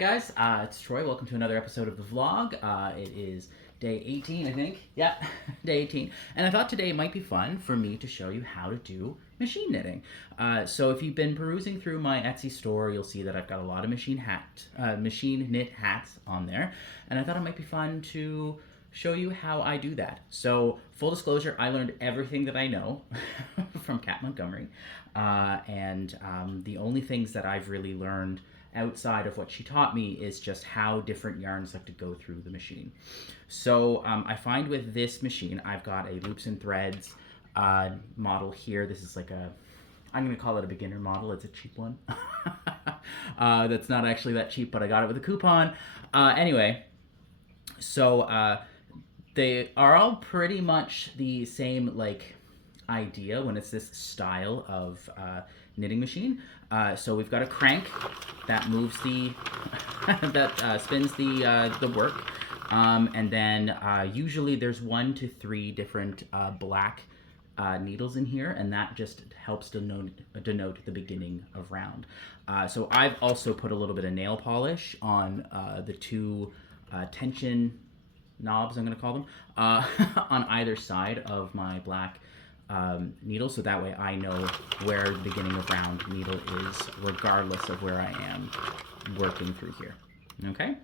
guys, it's Troy. Welcome to another episode of the vlog. It is day 18, I think. Yeah, day 18. And I thought today might be fun for me to show you how to do machine knitting. So if you've been perusing through my Etsy store, you'll see that I've got a lot of machine knit hats on there. And I thought it might be fun to show you how I do that. So full disclosure, I learned everything that I know from Kat Montgomery. The only things that I've really learned outside of what she taught me is just how different yarns like to go through the machine. So I find with this machine, I've got a loops and threads model here. This is like I'm going to call it a beginner model. It's a cheap one. That's not actually that cheap, but I got it with a coupon. Anyway, so they are all pretty much the same idea when it's this style of knitting machine. So we've got a crank that moves that spins the work, and then usually there's 1 to 3 different black needles in here, and that just helps denote the beginning of round. So I've also put a little bit of nail polish on the 2 tension knobs, I'm going to call them, on either side of my black needle, so that way I know where the beginning of round needle is regardless of where I am working through here. Okay?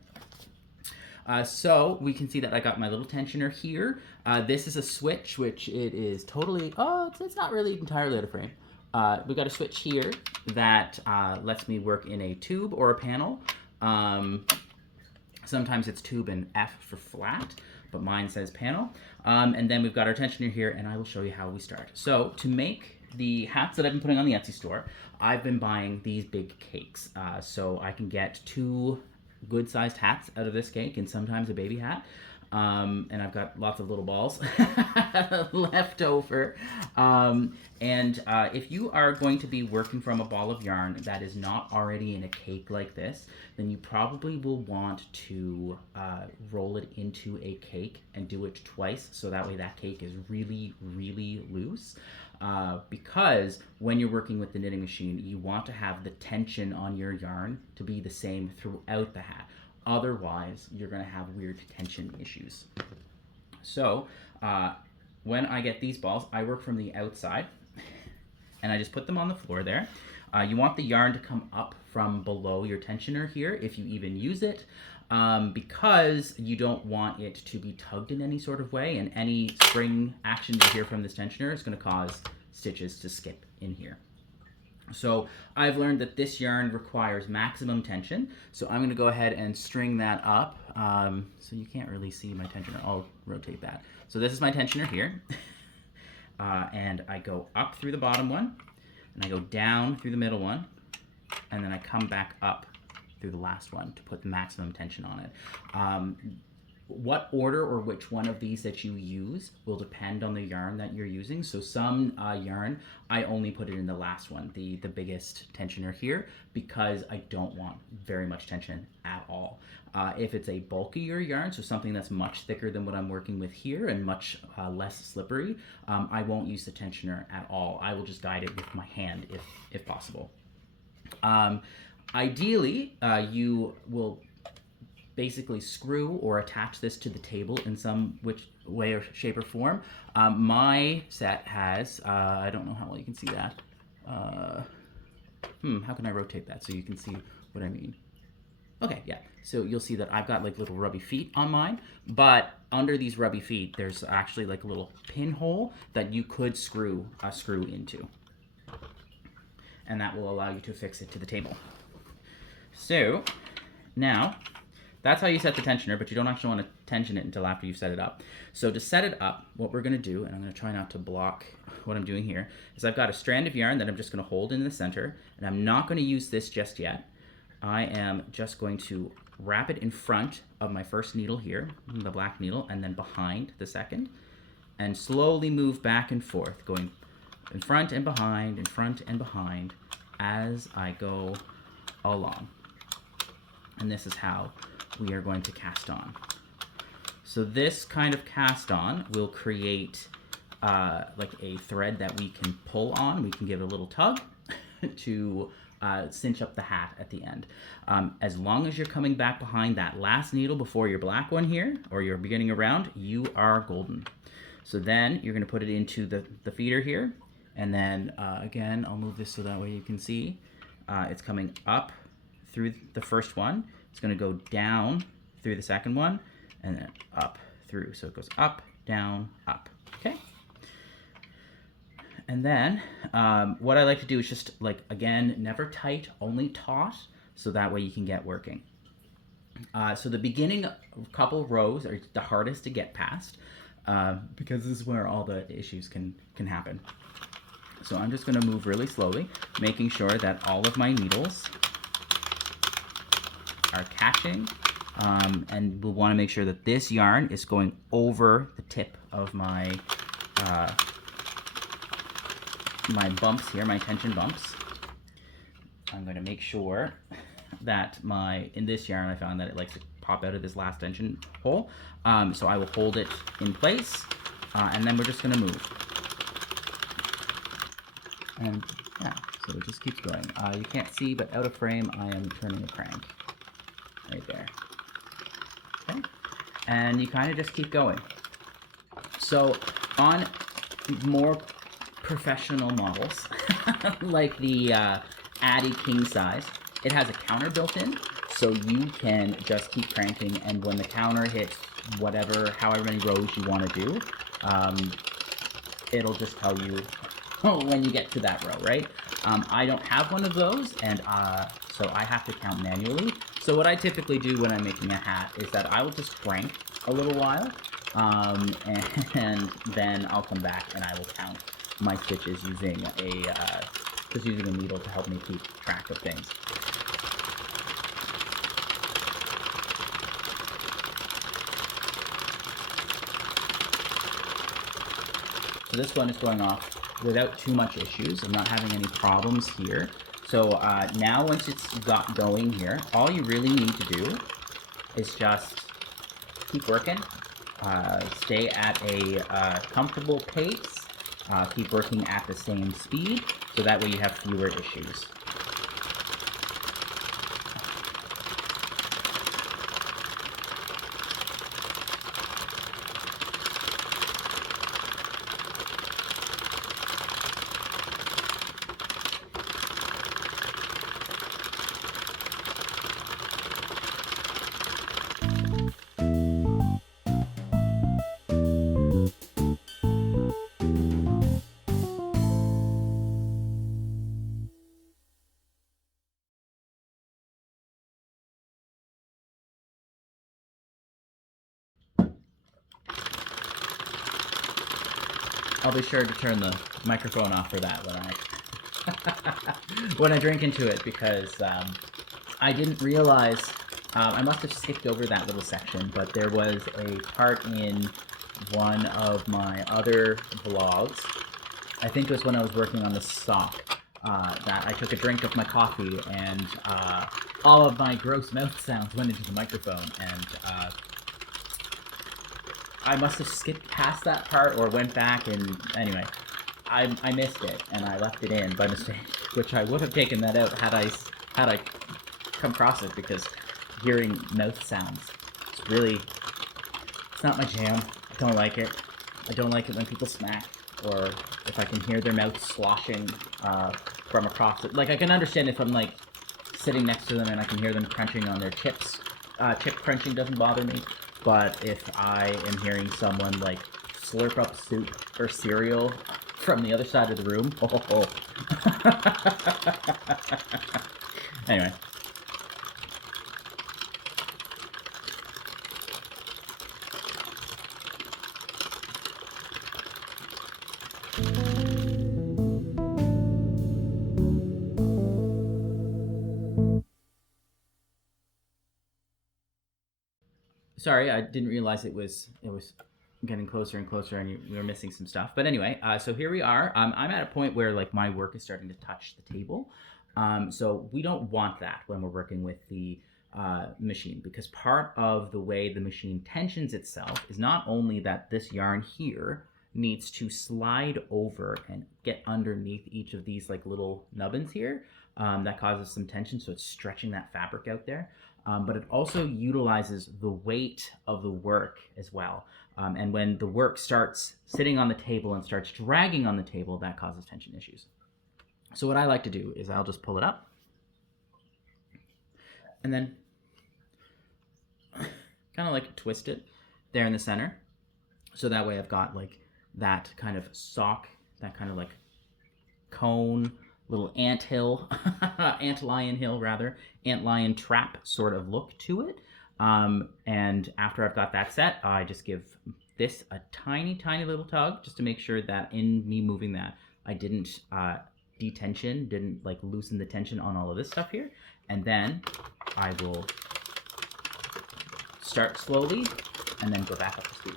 So we can see that I got my little tensioner here. This is a switch, which it is totally, it's not really entirely out of frame. We got a switch here that lets me work in a tube or a panel. Sometimes it's tube and F for flat, but mine says panel. And then we've got our tensioner here, and I will show you how we start. So to make the hats that I've been putting on the Etsy store, I've been buying these big cakes. So I can get 2 good-sized hats out of this cake, and sometimes a baby hat. And I've got lots of little balls left over. If you are going to be working from a ball of yarn that is not already in a cake like this, then you probably will want to roll it into a cake and do it twice, so that way that cake is really, really loose. Because when you're working with the knitting machine, you want to have the tension on your yarn to be the same throughout the hat. Otherwise, you're going to have weird tension issues. So when I get these balls, I work from the outside, and I just put them on the floor there. You want the yarn to come up from below your tensioner here, if you even use it, because you don't want it to be tugged in any sort of way, and any spring action you hear from this tensioner is going to cause stitches to skip in here. So I've learned that this yarn requires maximum tension, so I'm going to go ahead and string that up. So you can't really see my tensioner. I'll rotate that. So this is my tensioner here, and I go up through the bottom one, and I go down through the middle one, and then I come back up through the last one to put the maximum tension on it. What order or which one of these that you use will depend on the yarn that you're using. So some yarn, I only put it in the last one, the biggest tensioner here, because I don't want very much tension at all. If it's a bulkier yarn, so something that's much thicker than what I'm working with here and much less slippery, I won't use the tensioner at all. I will just guide it with my hand if possible. Ideally, you will basically screw or attach this to the table in some way or shape or form. My set has, I don't know how well you can see that. How can I rotate that so you can see what I mean? Okay, yeah. So you'll see that I've got little rubby feet on mine, but under these rubby feet, there's actually a little pinhole that you could screw into. And that will allow you to fix it to the table. So now, that's how you set the tensioner, but you don't actually want to tension it until after you've set it up. So to set it up, what we're going to do, and I'm going to try not to block what I'm doing here, is I've got a strand of yarn that I'm just going to hold in the center, and I'm not going to use this just yet. I am just going to wrap it in front of my first needle here, the black needle, and then behind the second, and slowly move back and forth, going in front and behind as I go along. And this is how we are going to cast on. So this kind of cast on will create a thread that we can pull on. We can give it a little tug to cinch up the hat at the end. As long as you're coming back behind that last needle before your black one here, or you're beginning a round, you are golden. So then you're going to put it into the feeder here, and then again, I'll move this so that way you can see. It's coming up through the first one. It's going to go down through the second one, and then up through. So it goes up, down, up. Okay? And then what I like to do is just, like, again, never tight, only taut, so that way you can get working. So the beginning couple rows are the hardest to get past because this is where all the issues can happen. So I'm just going to move really slowly, making sure that all of my needles are catching, and we'll want to make sure that this yarn is going over the tip of my my bumps here, my tension bumps. I'm going to make sure that in this yarn, I found that it likes to pop out of this last tension hole. So I will hold it in place, and then we're just going to move. And yeah, so it just keeps going. You can't see, but out of frame, I am turning a crank right there. Okay, and you kind of just keep going. So on more professional models, like the Addy King size, it has a counter built in, so you can just keep cranking, and when the counter hits however many rows you want to do, it'll just tell you when you get to that row, right? I don't have one of those, and so I have to count manually. So what I typically do when I'm making a hat is that I will just crank a little while, and then I'll come back and I will count my stitches using a needle to help me keep track of things. So this one is going off without too much issues. I'm not having any problems here. So now once it's got going here, all you really need to do is just keep working, stay at a comfortable pace, keep working at the same speed, so that way you have fewer issues. I'll be sure to turn the microphone off for that when I drink into it, because I didn't realize, I must have skipped over that little section, but there was a part in one of my other vlogs, I think it was when I was working on the sock, that I took a drink of my coffee, and all of my gross mouth sounds went into the microphone, and I must have skipped past that part or went back, and anyway, I missed it and I left it in by mistake, which I would have taken that out had I come across it, because hearing mouth sounds, it's not my jam. I don't like it. I don't like it when people smack, or if I can hear their mouth sloshing from across it. Like, I can understand if I'm like sitting next to them and I can hear them crunching on their chips. Chip crunching doesn't bother me. But if I am hearing someone like slurp up soup or cereal from the other side of the room, Anyway. Sorry, I didn't realize it was getting closer and closer, and we were missing some stuff. But anyway, so here we are. I'm at a point where like my work is starting to touch the table. So we don't want that when we're working with the machine, because part of the way the machine tensions itself is not only that this yarn here needs to slide over and get underneath each of these like little nubbins here, that causes some tension, so it's stretching that fabric out there. But it also utilizes the weight of the work as well. And when the work starts sitting on the table and starts dragging on the table, that causes tension issues. So what I like to do is I'll just pull it up and then kind of like twist it there in the center. So that way I've got like that kind of sock, that kind of like cone, little ant hill, antlion hill rather, antlion trap sort of look to it. And after I've got that set, I just give this a tiny, tiny little tug just to make sure that in me moving that, I didn't detension, didn't like loosen the tension on all of this stuff here. And then I will start slowly and then go back up to speed.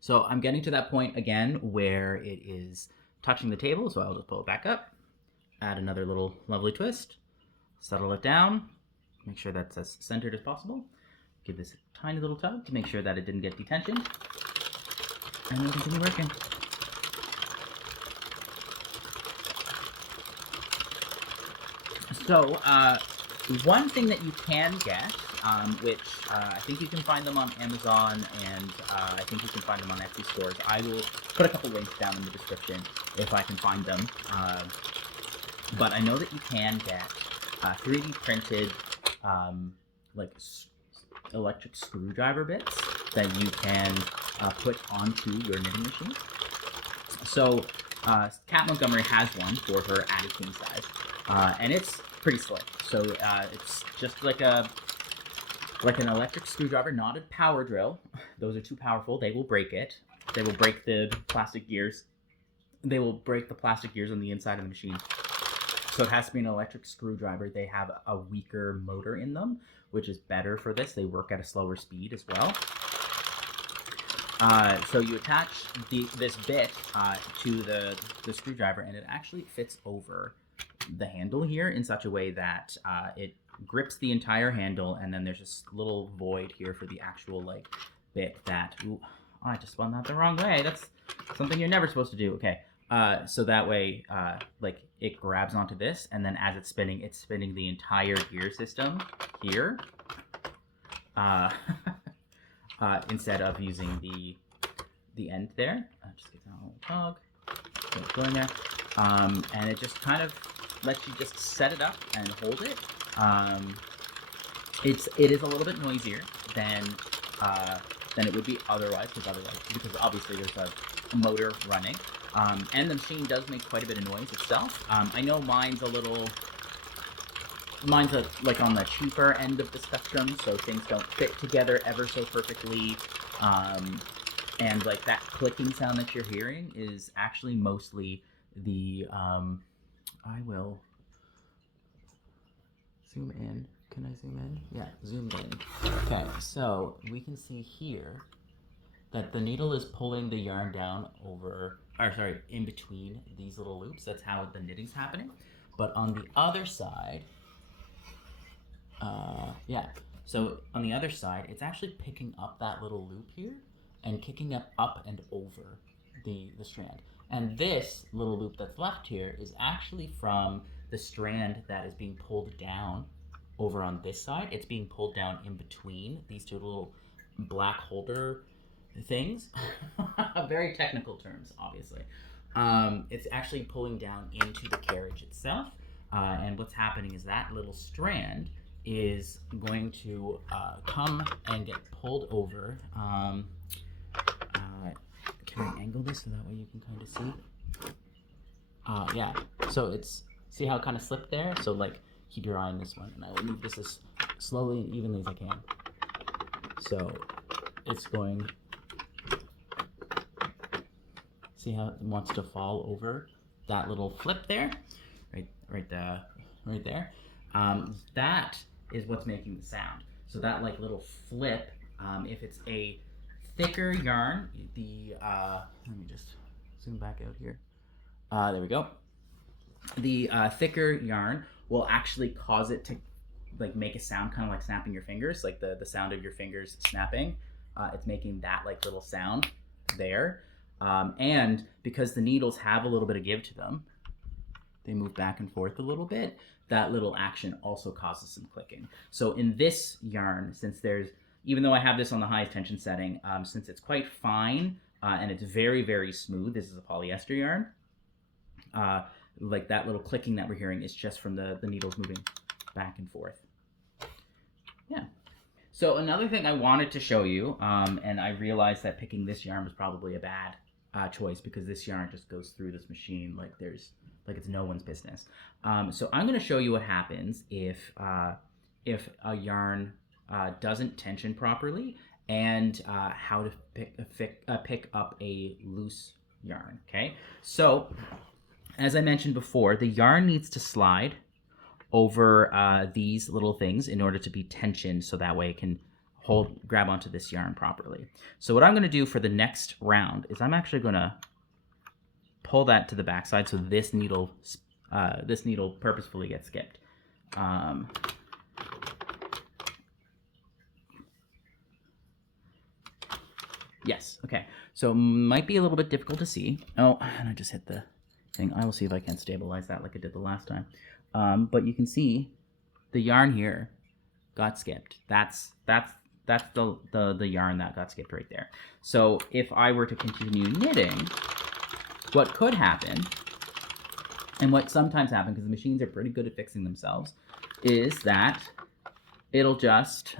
So I'm getting to that point again where it is touching the table, so I'll just pull it back up, add another little lovely twist, settle it down, make sure that's as centered as possible, give this a tiny little tug to make sure that it didn't get detensioned, and then continue working. So one thing that you can get, which I think you can find them on Amazon, and I think you can find them on Etsy stores. I will put a couple links down in the description if I can find them. But I know that you can get 3D printed like electric screwdriver bits that you can put onto your knitting machine. So Kat Montgomery has one for her Addie King size, and it's pretty slick. So it's just like an electric screwdriver, not a power drill. Those are too powerful. They will break it. They will break the plastic gears. They will break the plastic gears on the inside of the machine. So it has to be an electric screwdriver. They have a weaker motor in them, which is better for this. They work at a slower speed as well. So you attach this bit to the screwdriver, and it actually fits over the handle here in such a way that it grips the entire handle, and then there's this little void here for the actual like bit that, ooh, I just spun that the wrong way. That's something you're never supposed to do. Okay, so that way like it grabs onto this, and then as it's spinning the entire gear system here instead of using the end there. Just give that a little tug, get it going there, and it just kind of lets you just set it up and hold it. It is a little bit noisier than it would be otherwise, because obviously there's a motor running, and the machine does make quite a bit of noise itself. I know mine's like on the cheaper end of the spectrum, so things don't fit together ever so perfectly, and like that clicking sound that you're hearing is actually mostly the I will zoom in. Can I zoom in? Yeah, zoomed in. Okay, so we can see here that the needle is pulling the yarn down in between these little loops. That's how the knitting's happening. But on the other side, so on the other side, it's actually picking up that little loop here and kicking it up and over the strand. And this little loop that's left here is actually from the strand that is being pulled down over on this side. It's being pulled down in between these two little black holder things. Very technical terms, obviously. It's actually pulling down into the carriage itself. And what's happening is that little strand is going to come and get pulled over. Can I angle this so that way you can kind of see? Yeah, so see how it kind of slipped there? So like, keep your eye on this one, and I will move this as slowly and evenly as I can. So it's going, see how it wants to fall over that little flip there, right there. That is what's making the sound. So that like little flip, if it's a thicker yarn, let me just zoom back out here. There we go. The thicker yarn will actually cause it to like make a sound kind of like snapping your fingers, like the sound of your fingers snapping. It's making that like little sound there. And because the needles have a little bit of give to them, they move back and forth a little bit. That little action also causes some clicking. So in this yarn, since there's, even though I have this on the highest tension setting, since it's quite fine and it's very, very smooth, this is a polyester yarn, like that little clicking that we're hearing is just from the needles moving back and forth. Yeah. So another thing I wanted to show you, and I realized that picking this yarn was probably a bad choice because this yarn just goes through this machine like it's no one's business. So I'm going to show you what happens if a yarn doesn't tension properly, and how to pick up a loose yarn. Okay, so as I mentioned before, the yarn needs to slide over these little things in order to be tensioned, so that way it can grab onto this yarn properly. So what I'm going to do for the next round is I'm actually going to pull that to the backside so this needle purposefully gets skipped. Yes, okay. So might be a little bit difficult to see. Oh, and I just hit the thing. I will see if I can stabilize that like I did the last time. But you can see the yarn here got skipped. That's the yarn that got skipped right there. So if I were to continue knitting, what could happen, and what sometimes happens, because the machines are pretty good at fixing themselves, is that it'll just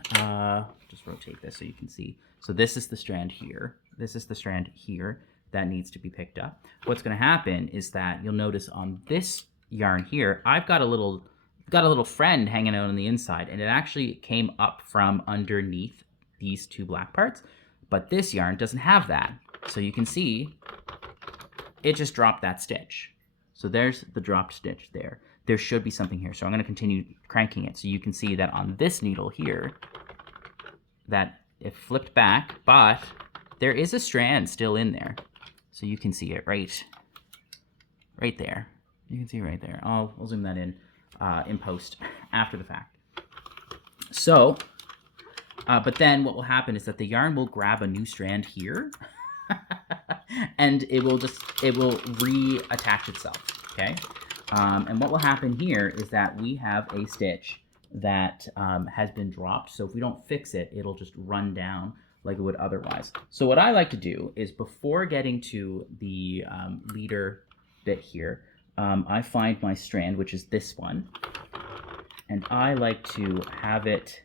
rotate this so you can see. So this is the strand here. This is the strand here that needs to be picked up. What's going to happen is that you'll notice on this yarn here, I've got a little friend hanging out on the inside, and it actually came up from underneath these two black parts, but this yarn doesn't have that. So you can see it just dropped that stitch. So there's the dropped stitch there. There should be something here. So I'm going to continue cranking it. So you can see that on this needle here, that it flipped back, but there is a strand still in there. So you can see it right there. You can see right there. I'll zoom that in post after the fact. So, but then what will happen is that the yarn will grab a new strand here, and it will reattach itself. Okay, and what will happen here is that we have a stitch that has been dropped. So if we don't fix it, it'll just run down like it would otherwise. So what I like to do is, before getting to the leader bit here, I find my strand, which is this one, and I like to have it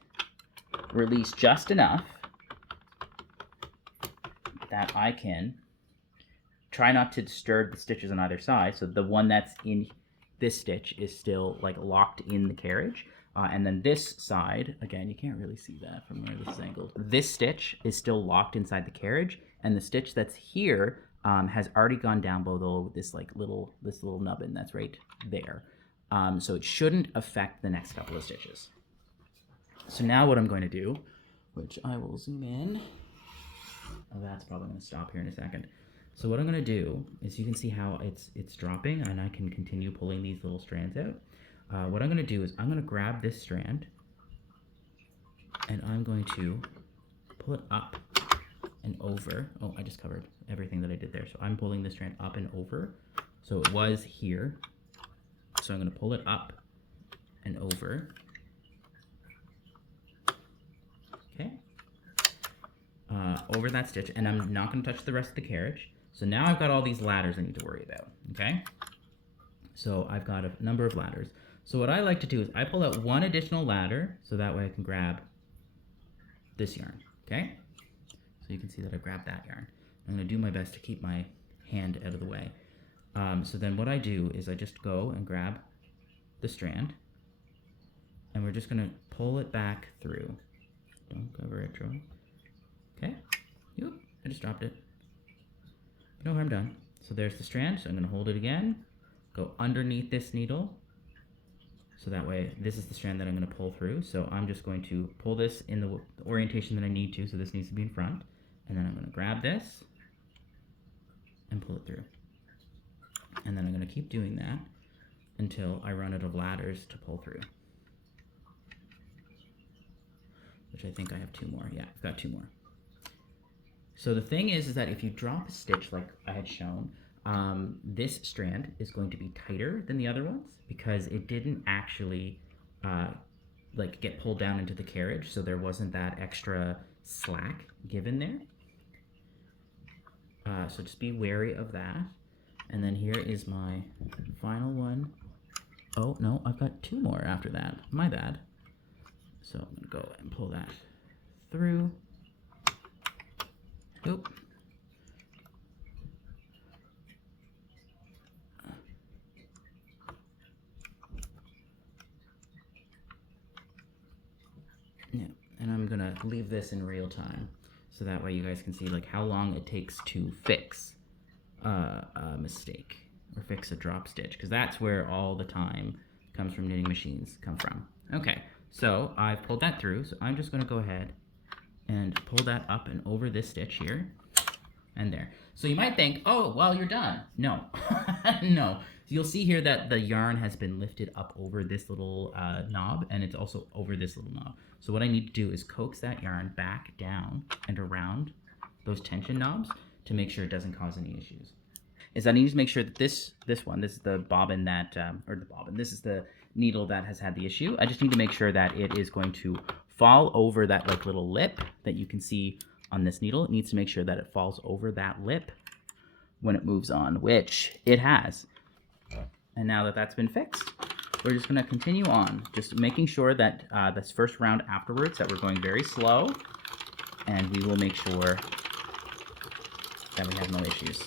release just enough that I can try not to disturb the stitches on either side. So the one that's in this stitch is still like locked in the carriage. And then this side, again, you can't really see that from where this is angled. This stitch is still locked inside the carriage, and the stitch that's here has already gone down below this little nubbin that's right there. So it shouldn't affect the next couple of stitches. So now what I'm going to do, which I will zoom in. Oh, that's probably going to stop here in a second. So what I'm going to do is, you can see how it's dropping, and I can continue pulling these little strands out. What I'm going to do is I'm going to grab this strand, and I'm going to pull it up and over. Oh, I just covered everything that I did there. So I'm pulling this strand up and over. So it was here. So I'm going to pull it up and over. Okay. Over that stitch, and I'm not going to touch the rest of the carriage. So now I've got all these ladders I need to worry about. Okay. So I've got a number of ladders. So what I like to do is I pull out one additional ladder, so that way I can grab this yarn, okay? So you can see that I grabbed that yarn. I'm going to do my best to keep my hand out of the way. So then what I do is I just go and grab the strand, and we're just going to pull it back through. Don't cover it, Joe. Oop, I just dropped it. No harm done. So there's the strand. So I'm going to hold it again, go underneath this needle. So that way, this is the strand that I'm going to pull through. So I'm just going to pull this in the orientation that I need to. So this needs to be in front. And then I'm going to grab this and pull it through. And then I'm going to keep doing that until I run out of ladders to pull through. Which I think I have 2 more. Yeah, I've got 2 more. So the thing is that if you drop a stitch like I had shown, this strand is going to be tighter than the other ones because it didn't actually like get pulled down into the carriage, so there wasn't that extra slack given there. So just be wary of that. And then here is my final one. Oh no, I've got 2 more after that. My bad. So I'm gonna go and pull that through. Oop. Yeah, and I'm gonna leave this in real time so that way you guys can see like how long it takes to fix a mistake or fix a drop stitch, because that's where all the time comes from knitting machines come from. Okay, so I've pulled that through, so I'm just gonna go ahead and pull that up and over this stitch here and there. So you might think, oh, well, you're done. No, no. You'll see here that the yarn has been lifted up over this little knob, and it's also over this little knob. So what I need to do is coax that yarn back down and around those tension knobs to make sure it doesn't cause any issues. Is I need to make sure that this one, this is the bobbin that, this is the needle that has had the issue. I just need to make sure that it is going to fall over that like little lip that you can see on this needle. It needs to make sure that it falls over that lip when it moves on, which it has. And now that that's been fixed, we're just gonna continue on, just making sure that this first round afterwards that we're going very slow, and we will make sure that we have no issues.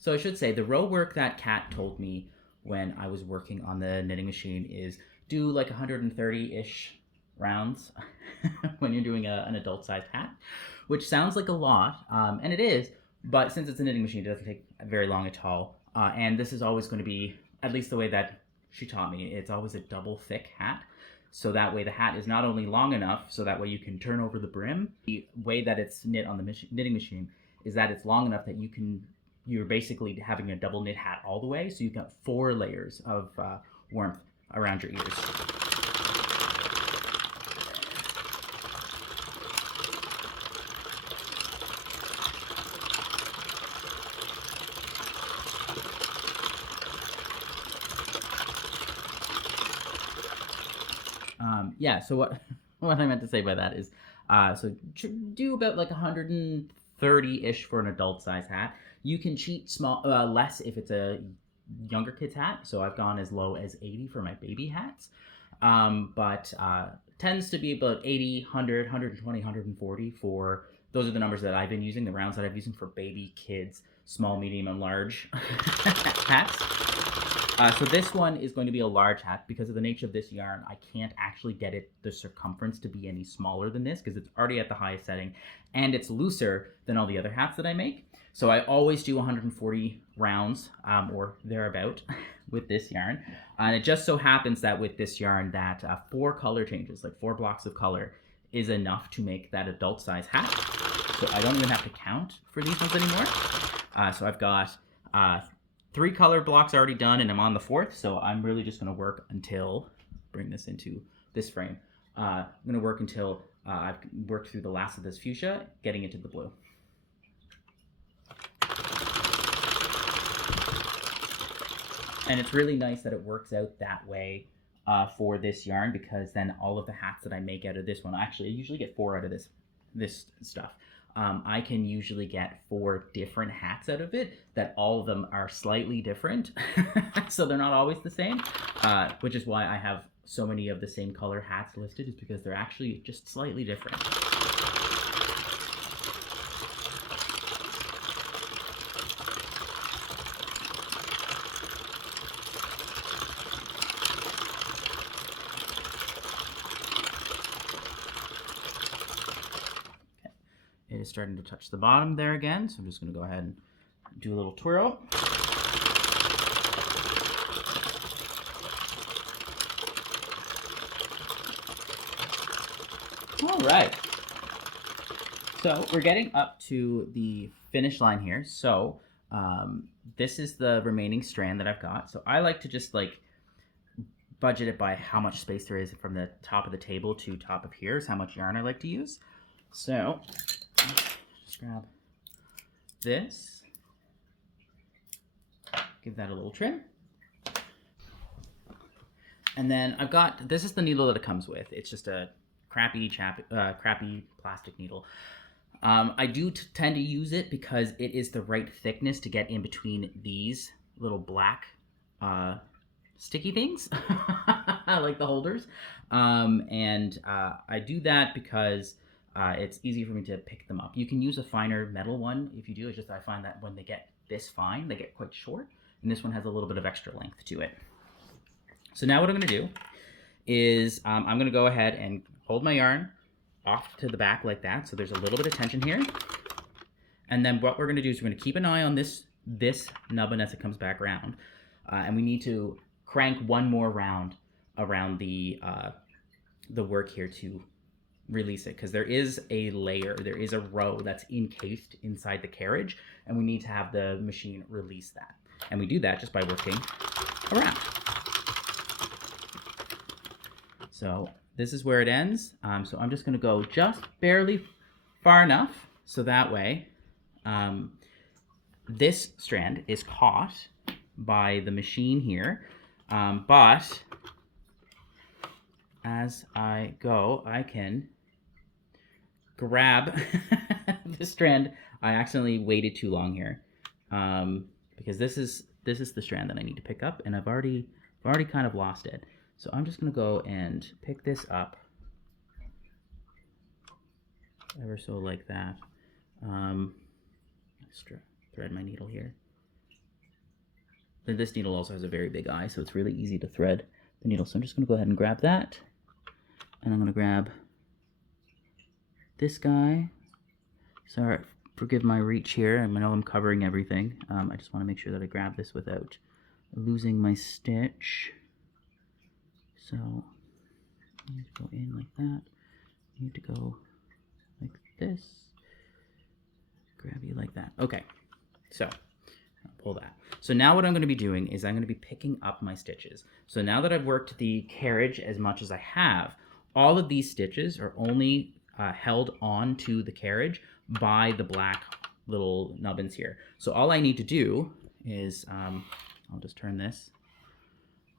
So I should say the row work that Kat told me when I was working on the knitting machine is do like 130-ish rounds when you're doing an adult-sized hat, which sounds like a lot, and it is, but since it's a knitting machine, it doesn't take very long at all. And this is always going to be, at least the way that she taught me, it's always a double thick hat. So that way the hat is not only long enough, so that way you can turn over the brim. The way that it's knit on the knitting machine is that it's long enough that you're basically having a double knit hat all the way, so you've got 4 layers of warmth around your ears. Yeah, so what I meant to say by that is, so do about like 130-ish for an adult size hat. You can cheat less if it's a younger kid's hat, so I've gone as low as 80 for my baby hats, but tends to be about 80, 100, 120, 140 for, those are the numbers that I've been using, the rounds that I've been using for baby, kids, small, medium, and large hats. So this one is going to be a large hat. Because of the nature of this yarn, I can't actually get the circumference to be any smaller than this because it's already at the highest setting and it's looser than all the other hats that I make. So I always do 140 rounds or thereabout with this yarn. And it just so happens that with this yarn that 4 color changes, like 4 blocks of color, is enough to make that adult size hat. So I don't even have to count for these ones anymore. So I've got 3 color blocks already done and I'm on the 4th. So I'm really just gonna work until, bring this into this frame. I'm gonna work until I've worked through the last of this fuchsia, getting into the blue. And it's really nice that it works out that way for this yarn, because then all of the hats that I make out of this one, actually I usually get 4 out of this stuff. I can usually get 4 different hats out of it that all of them are slightly different. So they're not always the same, which is why I have so many of the same color hats listed, is because they're actually just slightly different. is starting to touch the bottom there again, so I'm just going to go ahead and do a little twirl. All right. So we're getting up to the finish line here. So this is the remaining strand that I've got. So I like to just like budget it by how much space there is from the top of the table to top of here is how much yarn I like to use. So just grab this, give that a little trim. And then I've got, this is the needle that it comes with. It's just a crappy plastic needle. I do tend to use it because it is the right thickness to get in between these little black sticky things, like the holders. I do that because it's easy for me to pick them up. You can use a finer metal one if you do. It's just I find that when they get this fine, they get quite short. And this one has a little bit of extra length to it. So now what I'm going to do is I'm going to go ahead and hold my yarn off to the back like that. So there's a little bit of tension here. And then what we're going to do is we're going to keep an eye on this nubbin as it comes back around. And we need to crank one more round around the work here to release it, because there is a layer, there is a row that's encased inside the carriage, and we need to have the machine release that. And we do that just by working around. So this is where it ends. So I'm just going to go just barely far enough so that way this strand is caught by the machine here. But as I go, I can grab this strand. I accidentally waited too long here because this is the strand that I need to pick up, and I've already kind of lost it. So I'm just going to go and pick this up ever so like that. Let's thread my needle here. This needle also has a very big eye, so it's really easy to thread the needle. So I'm just going to go ahead and grab that. And I'm going to grab this guy. Sorry, forgive my reach here. I know I'm covering everything. I just want to make sure that I grab this without losing my stitch. So I need to go in like that. I need to go like this. Grab you like that. Okay, so I'll pull that. So now what I'm going to be doing is I'm going to be picking up my stitches. So now that I've worked the carriage as much as I have, all of these stitches are only held onto the carriage by the black little nubbins here. So all I need to do is, I'll just turn this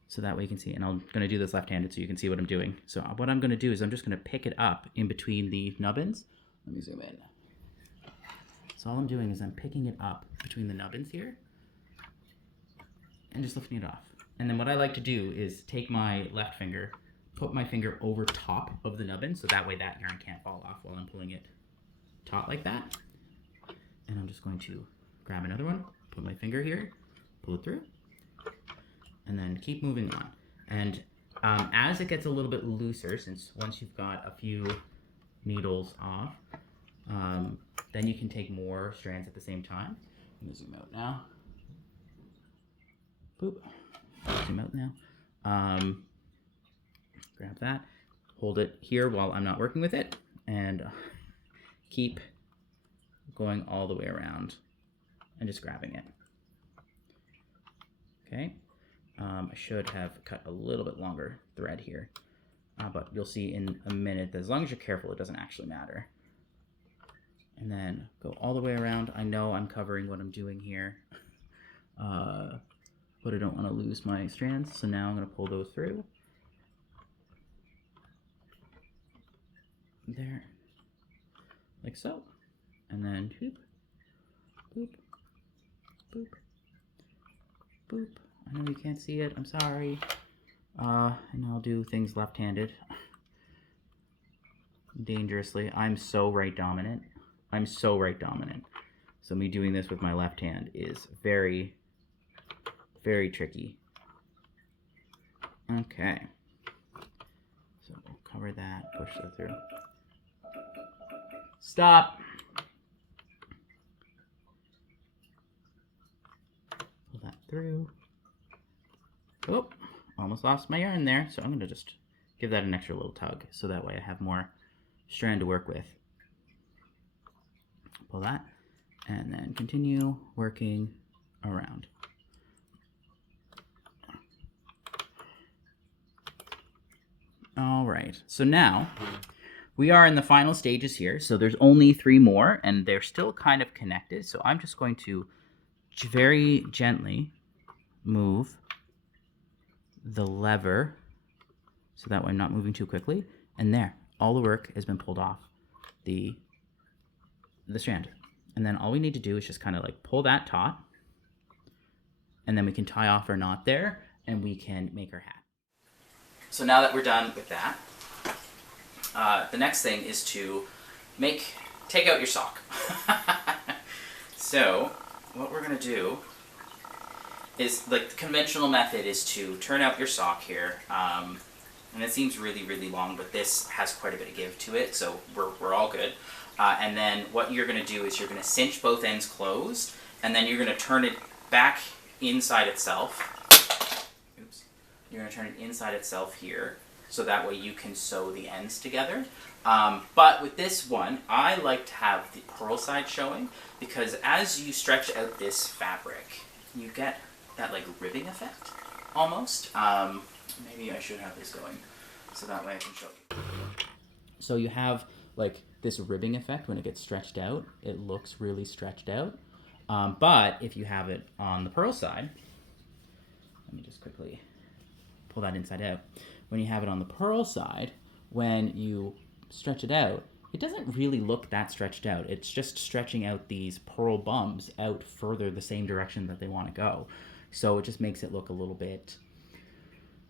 so that way you can see, and I'm going to do this left-handed so you can see what I'm doing. So what I'm going to do is I'm just going to pick it up in between the nubbins. Let me zoom in. So all I'm doing is I'm picking it up between the nubbins here and just lifting it off. And then what I like to do is take my left finger, put my finger over top of the nubbin so that way that yarn can't fall off while I'm pulling it taut like that. And I'm just going to grab another one, put my finger here, pull it through, and then keep moving on. And as it gets a little bit looser, since once you've got a few needles off, then you can take more strands at the same time. Let me zoom out now. Boop. Zoom out now. Grab that. Hold it here while I'm not working with it, and keep going all the way around and just grabbing it. Okay. I should have cut a little bit longer thread here, but you'll see in a minute that as long as you're careful, it doesn't actually matter. And then go all the way around. I know I'm covering what I'm doing here, but I don't want to lose my strands. So now I'm going to pull those through. There, like so. And then boop, boop, boop, boop. I know you can't see it, I'm sorry. And I'll do things left-handed. Dangerously. I'm so right dominant. I'm so right dominant. So me doing this with my left hand is very, very tricky. Okay. So we'll cover that, push that through. Stop! through. Oh, almost lost my yarn there, so I'm going to just give that an extra little tug so that way I have more strand to work with. Pull that, and then continue working around. All right, so now we are in the final stages here. So there's only 3 more, and they're still kind of connected. So I'm just going to very gently move the lever so that way I'm not moving too quickly. And there, all the work has been pulled off the strand. And then all we need to do is just kind of like pull that taut, and then we can tie off our knot there, and we can make our hat. So now that we're done with that, the next thing is to take out your sock. So what we're going to do is, like, the conventional method is to turn out your sock here. And it seems really, really long, but this has quite a bit of give to it, so we're all good. And then what you're going to do is you're going to cinch both ends closed, and then you're going to turn it back inside itself. Oops. You're going to turn it inside itself here, so that way you can sew the ends together. But with this one, I like to have the purl side showing, because as you stretch out this fabric, you get that like ribbing effect, almost. Maybe I should have this going, so that way I can show you. So you have like this ribbing effect when it gets stretched out. It looks really stretched out. But if you have it on the purl side, let me just quickly pull that inside out. When you have it on the purl side, when you stretch it out, it doesn't really look that stretched out. It's just stretching out these purl bumps out further the same direction that they want to go. So it just makes it look a little bit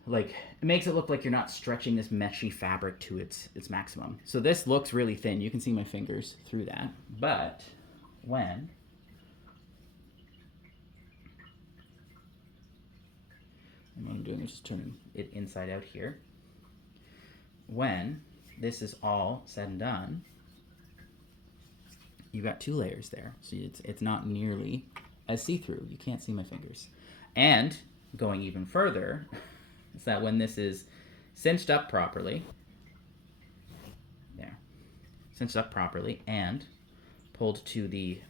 like, it makes it look like you're not stretching this meshy fabric to its maximum. So this looks really thin. You can see my fingers through that. But what I'm doing is just turning it inside out here. When this is all said and done, you got 2 layers there. So it's not nearly as see-through. You can't see my fingers. And going even further, is that when this is cinched up properly, there, cinched up properly and pulled to the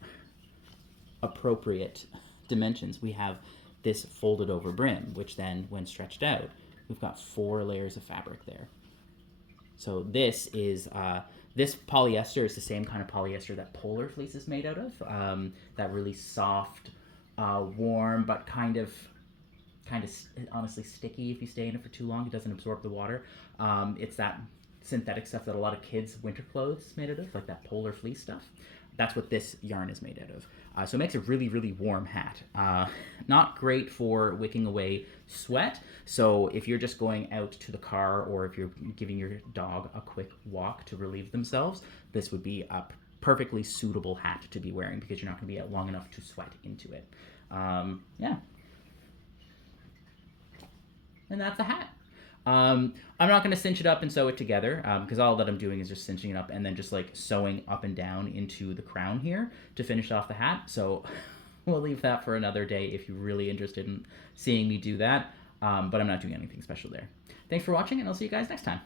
appropriate dimensions, we have this folded over brim, which then, when stretched out, we've got 4 layers of fabric there. So this is, this polyester is the same kind of polyester that polar fleece is made out of, that really soft, warm, but kind of honestly sticky if you stay in it for too long. It doesn't absorb the water. It's that synthetic stuff that a lot of kids' winter clothes is made out of, like that polar fleece stuff. That's what this yarn is made out of. So it makes a really, really warm hat. Not great for wicking away sweat. So if you're just going out to the car, or if you're giving your dog a quick walk to relieve themselves, this would be a perfectly suitable hat to be wearing, because you're not going to be out long enough to sweat into it. Yeah. And that's the hat. I'm not going to cinch it up and sew it together, because all that I'm doing is just cinching it up and then just like sewing up and down into the crown here to finish off the hat. So we'll leave that for another day if you're really interested in seeing me do that. But I'm not doing anything special there. Thanks for watching, and I'll see you guys next time.